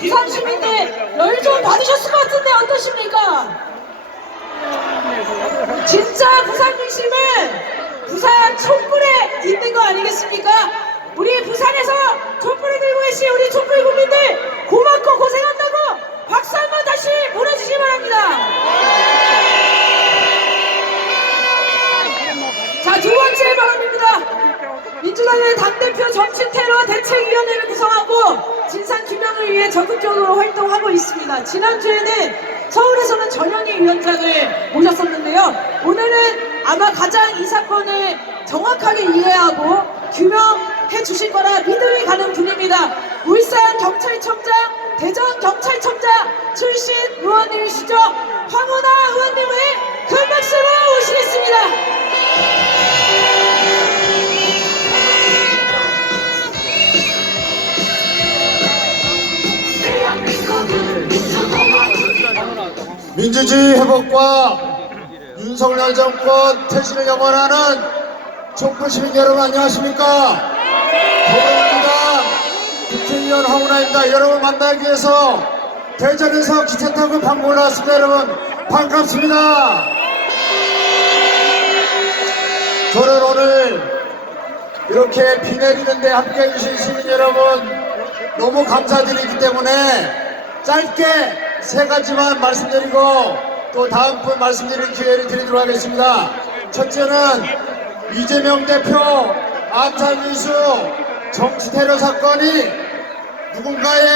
부산 시민들 열 좀 받으셨을 것 같은데 어떠십니까? 진짜 부산 민심은 부산 촛불에 있는 거 아니겠습니까? 우리 부산에서 촛불을 들고 계신 우리 촛불 국민들 고맙고 고생한다고 박수 한번 다시 보내주시기 바랍니다. 자, 두 번째 발언입니다. 민주당은 당대표 정치 테러 대책위원회를 구성하고 진상 규명을 위해 적극적으로 활동하고 있습니다. 지난주에는 서울에서는 전현희 위원장을 모셨었는데요. 오늘은 아마 가장 이 사건을 정확하게 이해하고 규명해 주실 거라 믿음이 가는 분입니다. 울산 경찰청장, 대전 경찰청장 출신 의원님이시죠. 황운하 의원님을 큰 박수로 모시겠습니다. 민주주의 회복과 윤석열 정권 퇴진을 염원하는 촛불시민 여러분 안녕하십니까? 더불어민주당 국회의원 황운하입니다. 여러분 만나기 위해서 대전에서 기차 타고 방문을 왔습니다. 여러분 반갑습니다. 저는 오늘 이렇게 비 내리는데 함께해 주신 시민 여러분 너무 감사드리기 때문에 짧게 세 가지만 말씀드리고 또 다음 분 말씀드릴 기회를 드리도록 하겠습니다. 첫째는 이재명 대표 암살 뉴스 정치 테러 사건이 누군가의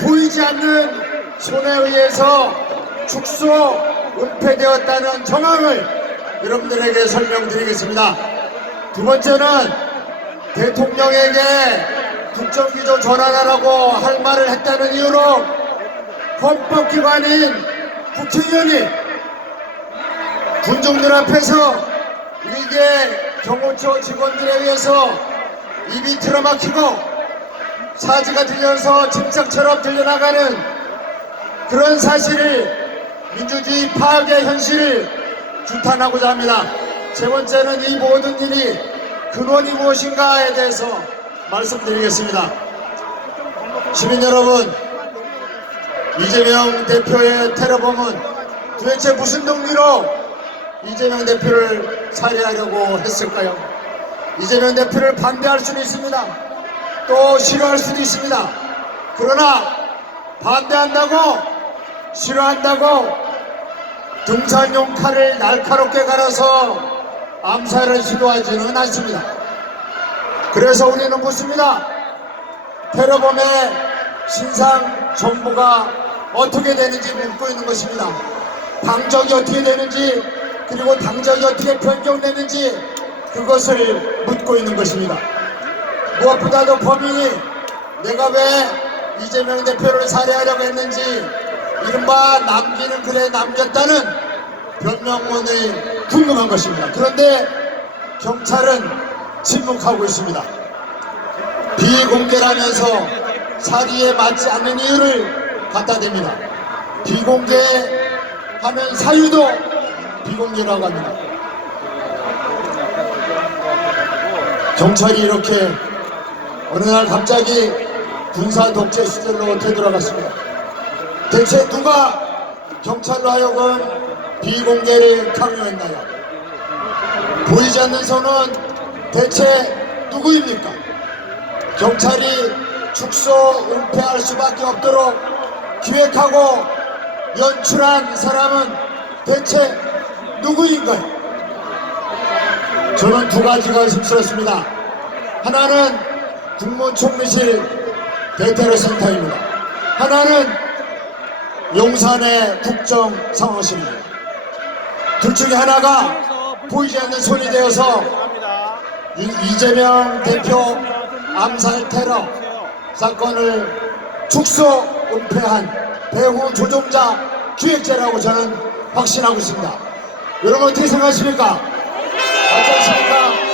보이지 않는 손에 의해서 축소 은폐되었다는 정황을 여러분들에게 설명드리겠습니다. 두 번째는 대통령에게 국정기조 전환하라고 할 말을 했다는 이유로 헌법기관인 국회의원이 군중들 앞에서 이게 경호처 직원들에 의해서 입이 틀어막히고 사지가 들려서 짐짝처럼 들려나가는 그런 사실을 민주주의 파괴의 현실을 규탄하고자 합니다. 세 번째는 이 모든 일이 근원이 무엇인가에 대해서 말씀드리겠습니다. 시민 여러분, 이재명 대표의 테러범은 도대체 무슨 동기로 이재명 대표를 살해하려고 했을까요? 이재명 대표를 반대할 수도 있습니다. 또 싫어할 수도 있습니다. 그러나 반대한다고 싫어한다고 등산용 칼을 날카롭게 갈아서 암살을 시도하지는 않습니다. 그래서 우리는 묻습니다. 테러범의 신상 정보가 어떻게 되는지 묻고 있는 것입니다. 당적이 어떻게 되는지 그리고 당적이 어떻게 변경되는지 그것을 묻고 있는 것입니다. 무엇보다도 범인이 내가 왜 이재명 대표를 살해하려고 했는지 이른바 남기는 글에 남겼다는 변명문이 궁금한 것입니다. 그런데 경찰은 침묵하고 있습니다. 비공개라면서 사리에 맞지 않는 이유를 갖다 댑니다. 비공개하면 사유도 비공개라고 합니다. 경찰이 이렇게 어느 날 갑자기 군사 독재 시절로 되돌아갔습니다. 대체 누가 경찰로 하여금 비공개를 강요했나요? 보이지 않는 손은 대체 누구입니까? 경찰이 축소 은폐할 수밖에 없도록 기획하고 연출한 사람은 대체 누구인가요? 저는 두 가지가 의심스럽습니다. 하나는 국무총리실 대테러센터입니다. 하나는 용산의 국정상황실입니다. 둘 중에 하나가 보이지 않는 손이 되어서 이재명 대표 암살 테러 사건을 축소 은폐한 배후 조종자 기획자라고 저는 확신하고 있습니다. 여러분 어떻게 생각하십니까? 맞지 않습니까?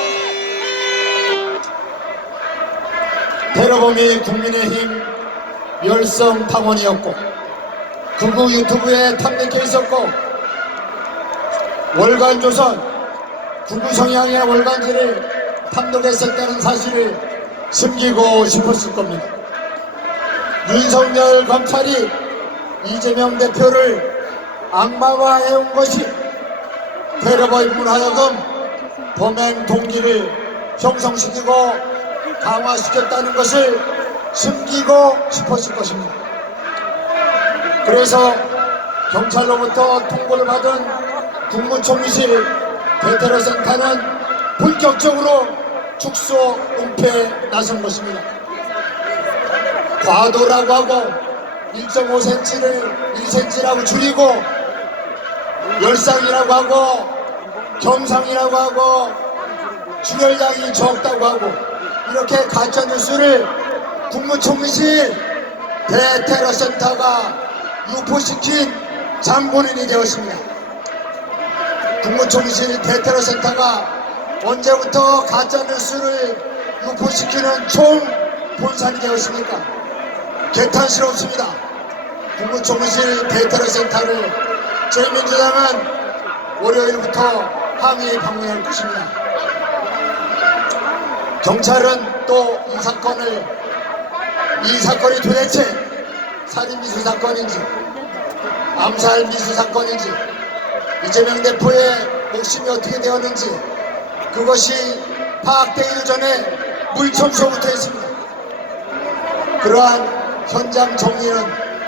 테러범이 국민의힘 열성 탐원이었고 극우 유튜브에 탐닉해 있었고 월간조선 극우 성향의 월간지를 탐독했었다는 사실을 숨기고 싶었을 겁니다. 윤석열 검찰이 이재명 대표를 악마화해온 것이 테러범 인물 하여금 범행 동기를 형성시키고 강화시켰다는 것을 숨기고 싶었을 것입니다. 그래서 경찰로부터 통보를 받은 국무총리실 대테러센터는 본격적으로 축소 은폐에 나선 것입니다. 과도라고 하고 1.5cm를 1cm라고 줄이고 열상이라고 하고 경상이라고 하고 출혈량이 적다고 하고 이렇게 가짜뉴스를 국무총리실 대테러센터가 유포시킨 장본인이 되었습니다. 국무총리실 대테러센터가 언제부터 가짜뉴스를 유포시키는 총본산이 되었습니까? 개탄스럽습니다. 국무총리실 대테러센터를 저희 민주당은 월요일부터 항의 방문할 것입니다. 경찰은 또 이 사건이 도대체 살인 미수 사건인지 암살 미수 사건인지 이재명 대표의 목숨이 어떻게 되었는지 그것이 파악되기도 전에 물청소부터 했습니다. 그러한 현장 정리는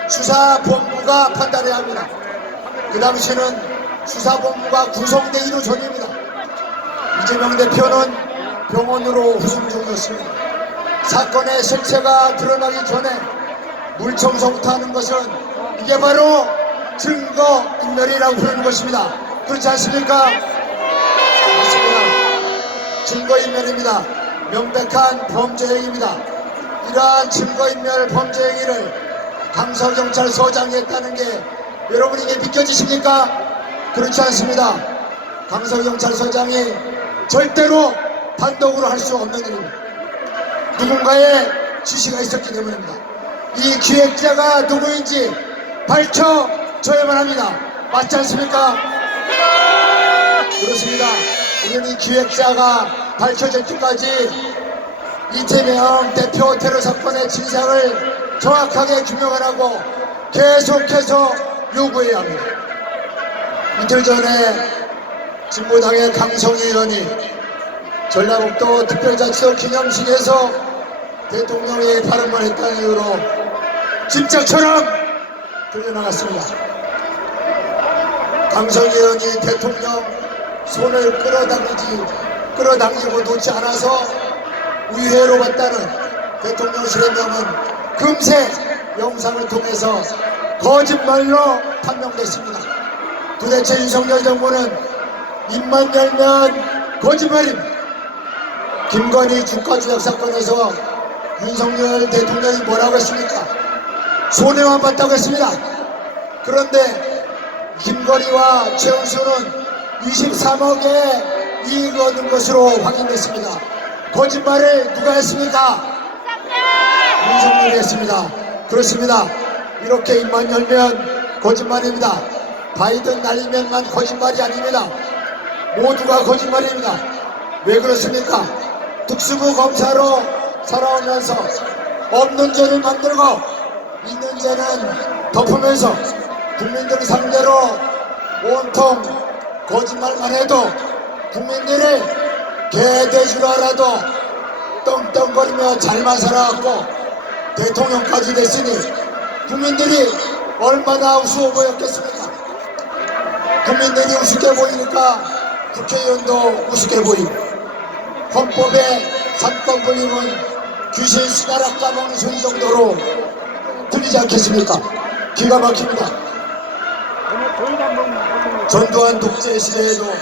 수사본부가 판단해야 합니다. 그 당시는 수사본부가 구성되기도 전입니다. 이재명 대표는 병원으로 후송 중이었습니다. 사건의 실체가 드러나기 전에 물청소부터 하는 것은 이게 바로 증거인멸이라고 부르는 것입니다. 그렇지 않습니까? 맞습니다. 증거인멸입니다. 명백한 범죄 행위입니다. 이러한 증거인멸 범죄 행위를 강서경찰서장이 했다는 게 여러분 이게 믿겨지십니까? 그렇지 않습니다. 강서경찰서장이 절대로 단독으로 할 수 없는 일입니다. 누군가의 지시가 있었기 때문입니다. 이 기획자가 누구인지 밝혀줘야만 합니다. 맞지 않습니까? 그렇습니다. 우리는 이 기획자가 밝혀질 때까지 이재명 대표 테러 사건의 진상을 정확하게 규명하라고 계속해서 요구해야 합니다. 이틀 전에 진보당의 강성희 의원이 전라북도 특별자치도 기념식에서 대통령이 발언을 했다는 이유로 짐짝처럼 들려나갔습니다. 강성희 의원이 대통령 손을 끌어당기고 놓지 않아서 의회로 갔다는 대통령실의 명은 금세 영상을 통해서 거짓말로 판명됐습니다. 도대체 윤석열 정부는 입만 열면 거짓말입니다. 김건희 주가조작 사건에서 윤석열 대통령이 뭐라고 했습니까? 손해만 봤다고 했습니다. 그런데 김건희와 최은수는 23억의 이익을 얻은 것으로 확인됐습니다. 거짓말을 누가 했습니까? 윤석열이 했습니다. 그렇습니다. 이렇게 입만 열면 거짓말입니다. 바이든 날리면만 거짓말이 아닙니다. 모두가 거짓말입니다. 왜 그렇습니까? 특수부 검사로 살아오면서 없는 죄를 만들고 있는 죄는 덮으면서 국민들 상대로 온통 거짓말만 해도 국민들을 개돼지로 알아도 떵떵거리며 잘만 살아왔고 대통령까지 됐으니 국민들이 얼마나 우스워 보였겠습니까? 국민들이 우습게 보이니까 국회의원도 우습게 보이고 헌법의 삼권 분립은 귀신 수나락 까먹는 소리 정도로 들리지 않겠습니까? 기가 막힙니다. 전두환 독재 시대에도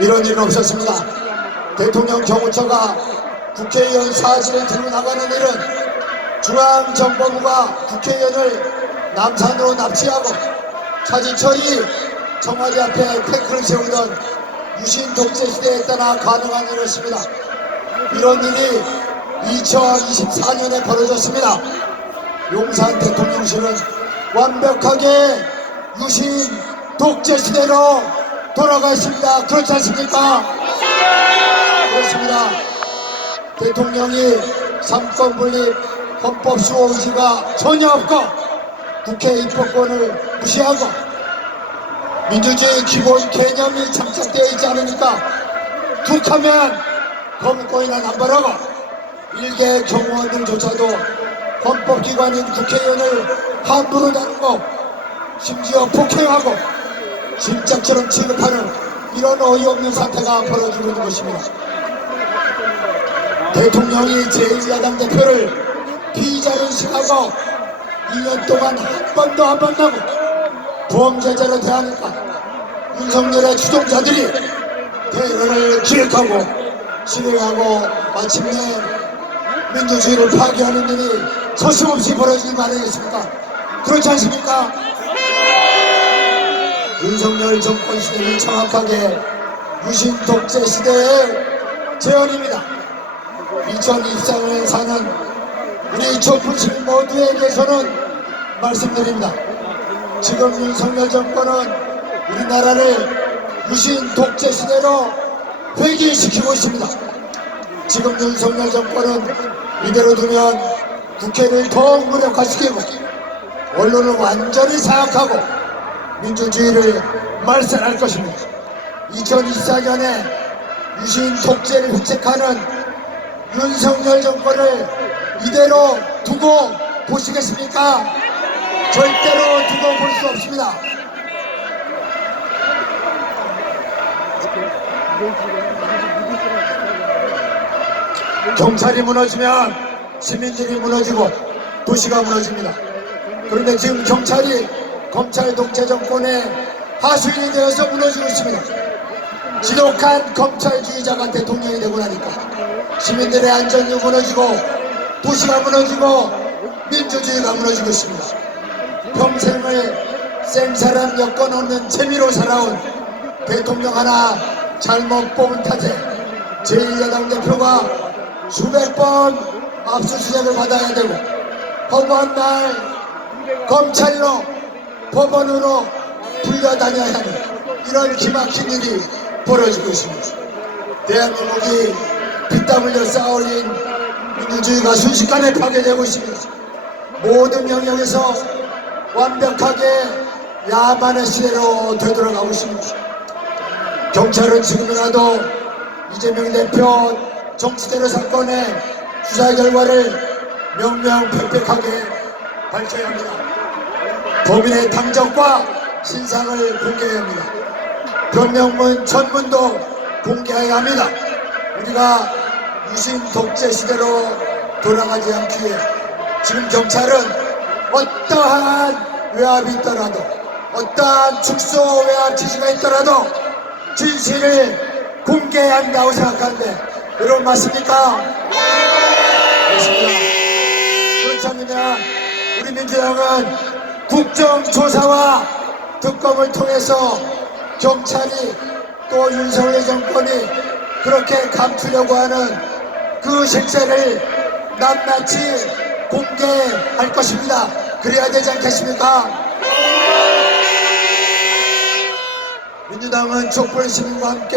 이런 일은 없었습니다. 대통령 경호처가 국회의원 사진을 들고 나가는 일은 중앙정보부가 국회의원을 남산으로 납치하고 차지철이 청와대 앞에 탱크를 세우던 유신 독재 시대에 따라 가능한 일이었습니다. 이런 일이 2024년에 벌어졌습니다. 용산 대통령실은 완벽하게 유신 독재 시대로 돌아가 있습니다. 그렇지 않습니까? 그렇습니다. 대통령이 삼권 분립 헌법 수호 의지가 전혀 없고 국회 입법권을 무시하고 민주주의 기본 개념이 장착되어 있지 않으니까 툭하면 거부권이나 남발하고 일개 경호원들조차도 헌법기관인 국회의원을 함부로 다루고 심지어 폭행하고 짐짝처럼 취급하는 이런 어이없는 사태가 벌어지고 있는 것입니다. 대통령이 제1야당 대표를 피의자로 인식하고 2년 동안 한 번도 안 만나고 범죄자로 대하니까 윤석열의 추종자들이 대열을 기획하고 실행하고 마침내 민주주의를 파괴하는 일이 서슴없이 벌어지기 마련이겠습니까? 그렇지 않습니까? 윤석열 정권 시대는 정확하게 유신 독재 시대의 재현입니다. 2024년에 사는 우리 촛불 시민 모두에게서는 말씀드립니다. 지금 윤석열 정권은 우리나라를 유신 독재 시대로 회귀시키고 있습니다. 지금 윤석열 정권은 이대로 두면 국회를 더욱 무력화시키고 언론을 완전히 장악하고 민주주의를 말살할 것입니다. 2024년에 유신 독재를 획책하는 윤석열 정권을 이대로 두고 보시겠습니까? 절대로 두고 볼 수 없습니다. 경찰이 무너지면 시민들이 무너지고 도시가 무너집니다. 그런데 지금 경찰이 검찰 독재 정권의 하수인이 되어서 무너지고 있습니다. 지독한 검찰주의자가 대통령이 되고 나니까 시민들의 안전이 무너지고 도시가 무너지고 민주주의가 무너지고 있습니다. 평생을 생사람 여건 없는 재미로 살아온 대통령 하나 잘못 뽑은 탓에 제1야당 대표가 수백 번 압수수색을 받아야 되고 허구한 날 검찰로 법원으로 불려다녀야 하는 이런 기막힌 일이 벌어지고 있습니다. 대한민국이 피땀 흘려 쌓아올린 민주주의가 순식간에 파괴되고 있습니다. 모든 영역에서 완벽하게 야만의 시대로 되돌아가고 있습니다. 경찰은 지금이라도 이재명 대표 정치테러 사건의 수사 결과를 명명백백하게 밝혀야 합니다. 범인의 당적과 신상을 공개해야 합니다. 변명문 전문도 공개해야 합니다. 우리가 유신 독재 시대로 돌아가지 않기 위해 지금 경찰은 어떠한 외압이 있더라도 어떠한 축소 외압 지시가 있더라도 진실을 공개해야 한다고 생각하는데 여러분 맞습니까? 맞습니다. 그렇지 않느냐 우리 민주당은 국정조사와 특검을 통해서 경찰이 또 윤석열 정권이 그렇게 감추려고 하는 그 실체를 낱낱이 공개할 것입니다. 그래야 되지 않겠습니까? 민주당은 촛불 시민과 함께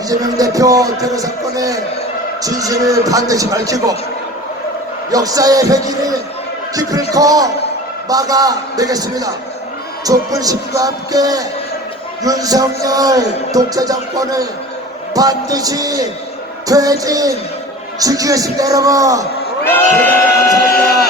이재명 대표 테러 사건의 진실을 반드시 밝히고 역사의 회기를 기필코 막아내겠습니다. 촛불 시민과 함께 윤석열 독재 정권을 반드시 퇴진시키겠습니다. 여러분 대단히 감사합니다.